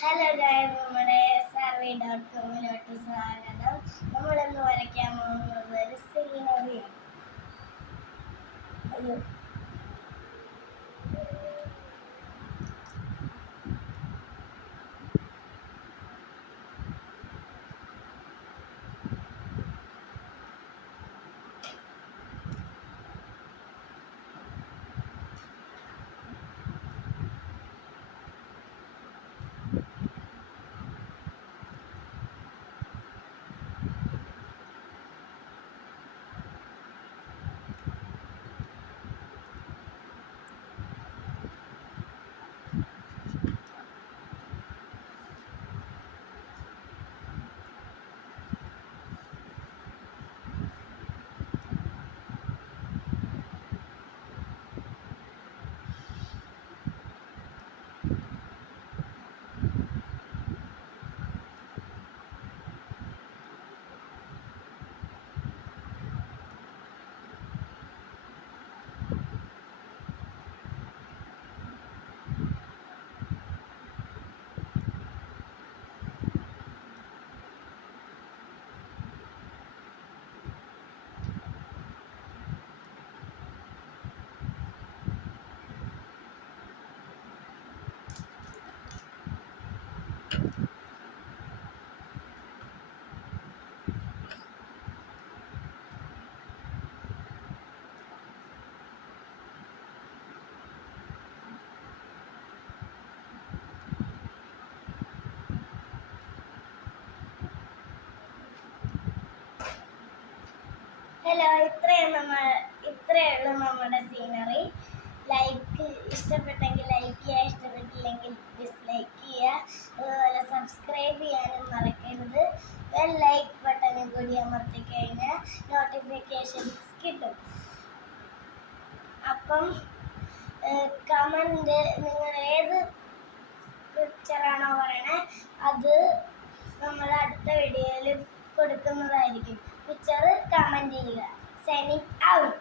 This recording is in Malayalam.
ഹലോ ഗായസ് നമ്മുടെ സർവേ ഡോട്ട് കോമിലോട്ട് സ്വാഗതം. നമ്മളിന്ന് വരയ്ക്കാൻ പോകുന്നത് ഒരു സീനറിയാണ് അയ്യോ. ഹലോ ഇത്രയും നമ്മൾ ഇത്രയേ ഉള്ളൂ നമ്മുടെ സീനറി ലൈക്ക് ഇഷ്ടപ്പെട്ടെങ്കിൽ ലൈക്ക് ചെയ്യുക ഇഷ്ടപ്പെട്ടില്ലെങ്കിൽ ഡിസ്ലൈക്ക് ചെയ്യുക. അതുപോലെ സബ്സ്ക്രൈബ് ചെയ്യാനും മറക്കരുത്. വെൽ ലൈക്ക് ബട്ടണും കൂടി അമർത്തി കഴിഞ്ഞാൽ നോട്ടിഫിക്കേഷൻസ് കിട്ടും. അപ്പം കമന്റ് നിങ്ങൾ ഏത് പിക്ചറാണോ പറയണേ അത് നമ്മൾ അടുത്ത വീഡിയോയിൽ കൊടുക്കുന്നതായിരിക്കും പിക്ചർ കമന്റ് ചെയ്യുക. Signing out